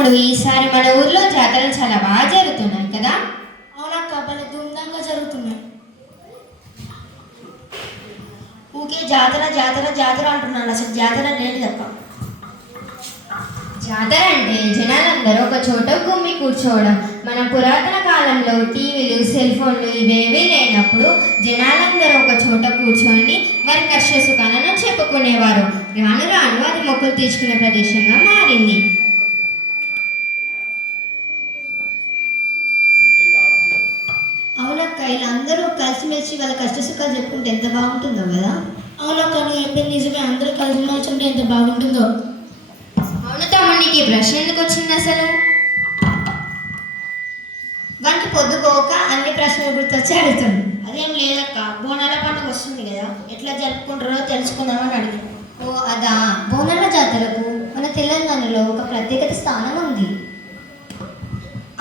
తమ్ముడు, ఈసారి మన ఊర్లో జాతరలు చాలా బాగా జరుగుతున్నాయి కదా? అవునక్క, భలే ధూమ్ధాంగా జరుగుతున్నాయి. ఊకే జాతర జాతర జాతర అంటున్నాను, అసలు జాతర లేదు తప్ప. జాతర అంటే జనాలందరూ ఒక చోట గుమ్మి కూర్చోవడం. మన పురాతన కాలంలో టీవీలు, సెల్ ఫోన్లు ఇవేవీ లేనప్పుడు జనాలందరూ ఒక చోట కూర్చొని వారి కష్ట సుఖాలను చెప్పుకునేవారు. రాను రాను అది మొక్కులు తీర్చుకునే ప్రదేశంగా మారింది. అవునక్క, ఇలా అందరూ కలిసిమెలిసి వాళ్ళ కష్ట సుఖాలు చెప్పుకుంటే ఎంత బాగుంటుందో కదా. అవునక్క, నువ్వు చెప్పింది నిజమే, అందరూ కలిసిమెలిసి ఉంటే ఎంత బాగుంటుందో. అవును తమ్ముడు, నీకు ఈ ప్రశ్న ఎందుకు వచ్చింది అసలు? వానికి పొద్దుకోక అన్ని ప్రశ్నలు గుర్తొచ్చి అడుగుతుంది. అదేం లేదక్క, బోనాల పండుగ వస్తుంది కదా, ఎట్లా జరుపుకుంటారో తెలుసుకుందామని అడిగాను. ఓ అదా. బోనాల జాతరకు మన తెలంగాణలో ఒక ప్రత్యేకత స్థానం ఉంది.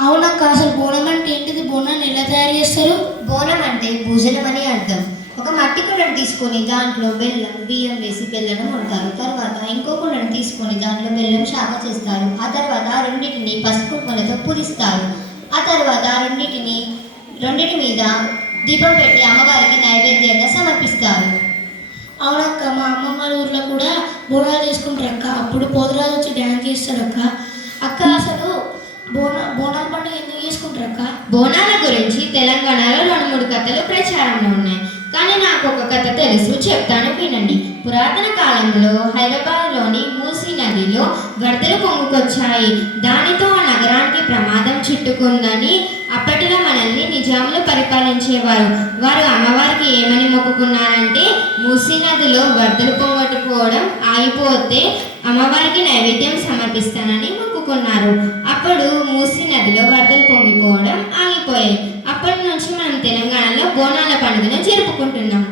అవునక్క, అసలు బోనం అంటే ఏంటిది? బోనాన్ని ఎలా తయారు చేస్తారు? బోనం అంటే భోజనం అని అర్థం. ఒక మట్టి కుండను తీసుకొని దాంట్లో బెల్లం, బియ్యం వేసి బెల్లం వండుతారు. తర్వాత ఇంకో కుండను తీసుకొని దాంట్లో బెల్లం శాఖ చేస్తారు. ఆ తర్వాత ఆ రెండింటిని పసుపు కుంకుమలతో పూజిస్తారు. ఆ తర్వాత రెండింటి మీద దీపం పెట్టి అమ్మవారికి నైవేద్యంగా సమర్పిస్తారు. అవునక్క, మా అమ్మమ్మ ఊర్లో కూడా బోనాలు చేసుకుంటారు అక్క. అప్పుడు పోతురాజు వచ్చి డ్యాన్స్ చేస్తారు అక్క. అక్క, అసలు బోనాల పండుగ ఎందుకు చేసుకుంటారు అక్క? బోనాల గురించి తెలంగాణలో 2-3 కథలు ప్రచారంలో ఉన్నాయి. కానీ నాకు ఒక కథ తెలుసు, చెప్తాను వినండి. పురాతన కాలంలో హైదరాబాద్లోని మూసీ నదిలో వరదలు పొంగుకొచ్చాయి. దానితో ఆ నగరానికి ప్రమాదం చుట్టుకుందని అప్పటిలో మనల్ని నిజాములు పరిపాలించేవారు. వారు అమ్మవారికి ఏమని మొక్కుకున్నారంటే, మూసీ నదిలో వరదలు పొంగట్టుకోవడం ఆగిపోతే అమ్మవారికి నైవేద్యం సమర్పిస్తానని మొక్కుకున్నారు. అప్పుడు మూసీ నదిలో వరదలు పొంగిపోవడం ఆగిపోయాయి. అప్పటి నుంచి మనం తెలంగాణలో బోనాల పండుగను జరుపుకుంటున్నాం.